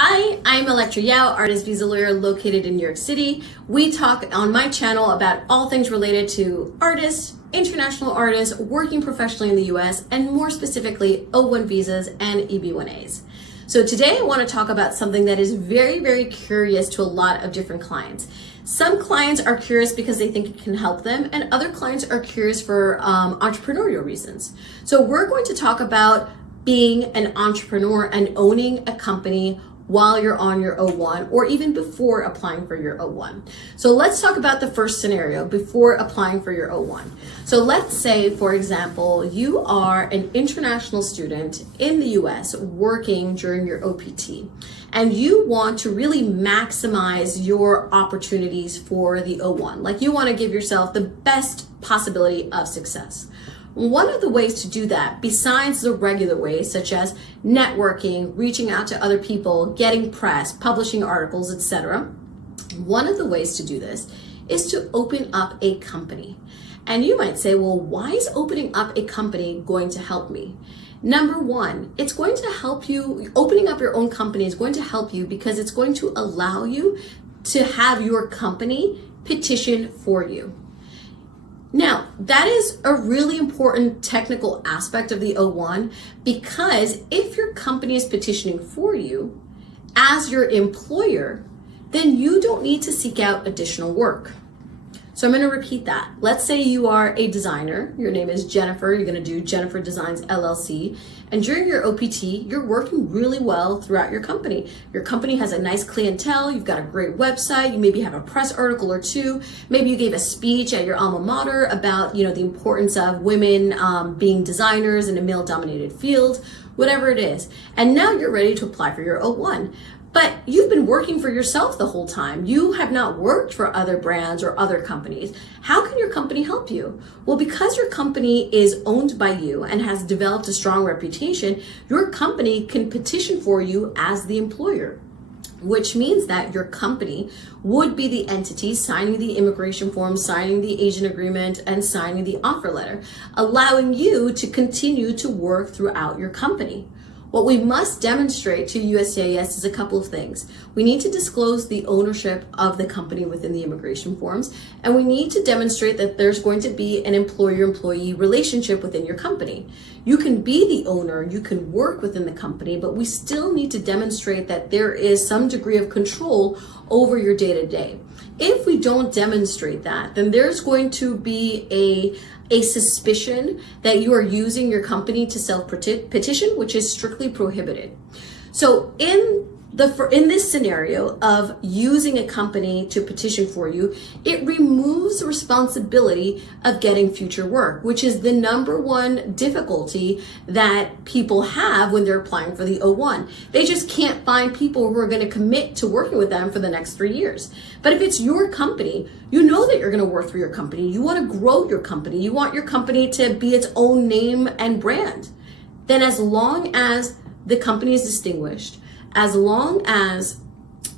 Hi, I'm Elektra, artist visa lawyer located in New York City. We talk on my channel about all things related to artists, international artists, working professionally in the US, and more specifically, O-1 visas and EB-1As. So today I want to talk about something that is very, very curious to a lot of different clients. Some clients are curious because they think it can help them, and other clients are curious for entrepreneurial reasons. So we're going to talk about being an entrepreneur and owning a company while you're on your O-1 or even before applying for your O-1. So let's talk about the first scenario before applying for your O-1. So let's say, for example, you are an international student in the US working during your OPT, and you want to really maximize your opportunities for the O-1. Like, you want to give yourself the best possibility of success. One of the ways to do that, besides the regular ways such as networking, reaching out to other people, getting press, publishing articles, etc., one of the ways to do this is to open up a company. And you might say, well, why is opening up a company going to help me? Number one, it's going to help you. Opening up your own company is going to help you because it's going to allow you to have your company petition for you. Now, that is a really important technical aspect of the O-1, because if your company is petitioning for you as your employer, then you don't need to seek out additional work. So I'm going to repeat that. Let's say you are a designer. Your name is Jennifer. You're going to do Jennifer Designs LLC. And during your OPT, you're working really well throughout your company. Your company has a nice clientele. You've got a great website. You maybe have a press article or two. Maybe you gave a speech at your alma mater about, the importance of women being designers in a male-dominated field, whatever it is. And now you're ready to apply for your O-1. But you've been working for yourself the whole time. You have not worked for other brands or other companies. How can your company help you? Well, because your company is owned by you and has developed a strong reputation, your company can petition for you as the employer, which means that your company would be the entity signing the immigration form, signing the agent agreement, and signing the offer letter, allowing you to continue to work throughout your company. What we must demonstrate to USCIS is a couple of things. We need to disclose the ownership of the company within the immigration forms, and we need to demonstrate that there's going to be an employer-employee relationship within your company. You can be the owner, you can work within the company, but we still need to demonstrate that there is some degree of control over your day-to-day. If we don't demonstrate that, then there's going to be a suspicion that you are using your company to self-petition, which is strictly prohibited. So in this scenario of using a company to petition for you, it removes the responsibility of getting future work, which is the number one difficulty that people have when they're applying for the O-1. They just can't find people who are going to commit to working with them for the next 3 years. But if it's your company, you know that you're going to work for your company. You want to grow your company. You want your company to be its own name and brand. Then as long as the company is distinguished, as long as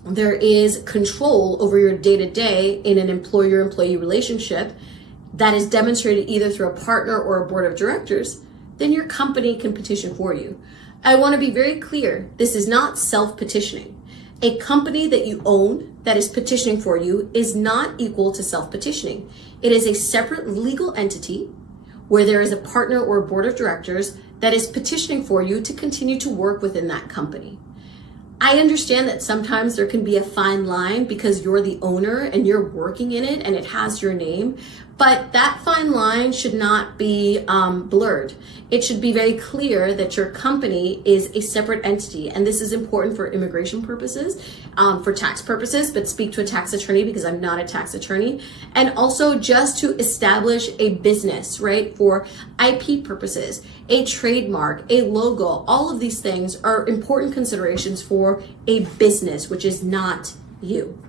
there is control over your day-to-day in an employer-employee relationship that is demonstrated either through a partner or a board of directors, then your company can petition for you. I want to be very clear. This is not self-petitioning. A company that you own that is petitioning for you is not equal to self-petitioning. It is a separate legal entity where there is a partner or a board of directors that is petitioning for you to continue to work within that company. I understand that sometimes there can be a fine line because you're the owner and you're working in it and it has your name, but that fine line should not be blurred. It should be very clear that your company is a separate entity, and this is important for immigration purposes, for tax purposes, but speak to a tax attorney because I'm not a tax attorney, and also just to establish a business, right, for IP purposes, a trademark, a logo. All of these things are important considerations for a business, which is not you.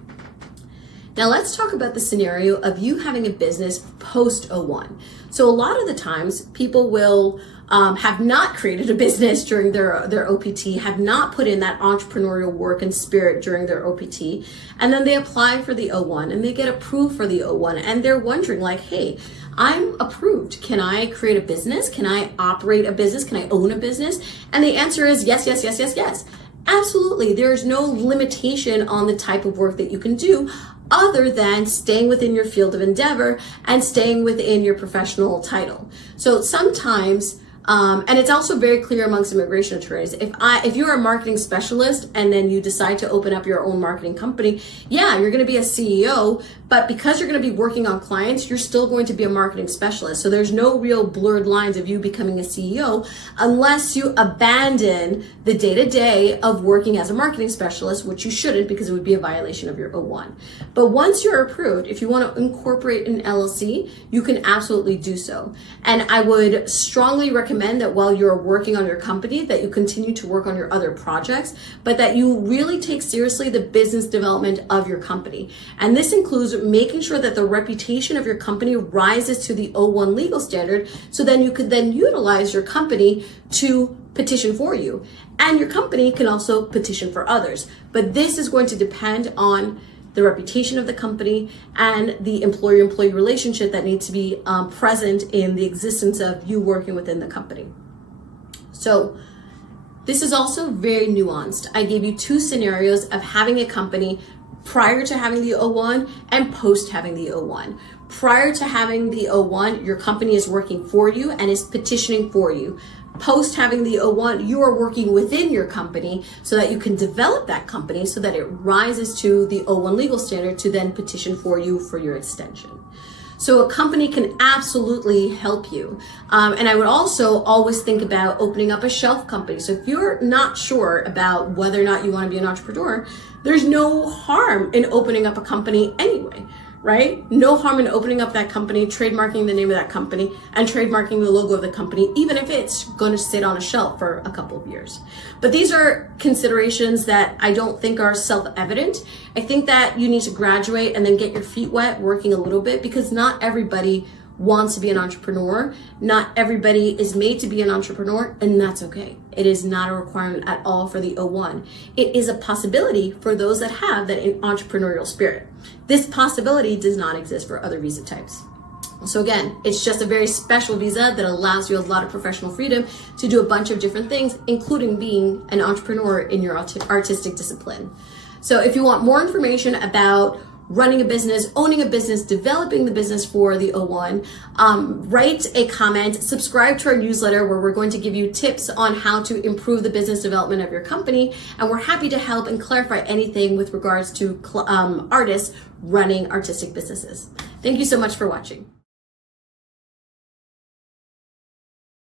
Now let's talk about the scenario of you having a business post O-1. So a lot of the times people will have not created a business during their OPT, have not put in that entrepreneurial work and spirit during their OPT, and then they apply for the O-1 and they get approved for the O-1, and they're wondering like, hey, I'm approved. Can I create a business? Can I operate a business? Can I own a business? And the answer is yes, yes, yes, yes, yes. Absolutely. There's no limitation on the type of work that you can do other than staying within your field of endeavor and staying within your professional title. So sometimes, and it's also very clear amongst immigration attorneys, if you're a marketing specialist and then you decide to open up your own marketing company, yeah, you're going to be a CEO, but because you're going to be working on clients, you're still going to be a marketing specialist. So there's no real blurred lines of you becoming a CEO unless you abandon the day-to-day of working as a marketing specialist, which you shouldn't because it would be a violation of your O-1. But once you're approved, if you want to incorporate an LLC, you can absolutely do so. And I would strongly recommend that while you're working on your company, that you continue to work on your other projects, but that you really take seriously the business development of your company. And this includes making sure that the reputation of your company rises to the O-1 legal standard, so then you could then utilize your company to petition for you. And your company can also petition for others. But this is going to depend on the reputation of the company and the employer-employee relationship that needs to be present in the existence of you working within the company. So this is also very nuanced. I gave you two scenarios of having a company prior to having the O-1 and post having the O-1. Prior to having the O-1, your company is working for you and is petitioning for you. Post having the O-1, you are working within your company so that you can develop that company so that it rises to the O-1 legal standard to then petition for you for your extension. So a company can absolutely help you. And I would also always think about opening up a shelf company. So if you're not sure about whether or not you want to be an entrepreneur, there's no harm in opening up a company anyway, right? No harm in opening up that company, trademarking the name of that company, and trademarking the logo of the company, even if it's going to sit on a shelf for a couple of years. But these are considerations that I don't think are self-evident. I think that you need to graduate and then get your feet wet working a little bit, because not everybody wants to be an entrepreneur. Not everybody is made to be an entrepreneur, and that's okay. It is not a requirement at all for the O-1. It is a possibility for those that have that entrepreneurial spirit. This possibility does not exist for other visa types. So again, it's just a very special visa that allows you a lot of professional freedom to do a bunch of different things, including being an entrepreneur in your artistic discipline. So if you want more information about running a business, owning a business, developing the business for the O-1, write a comment, subscribe to our newsletter where we're going to give you tips on how to improve the business development of your company. And we're happy to help and clarify anything with regards to artists running artistic businesses. Thank you so much for watching.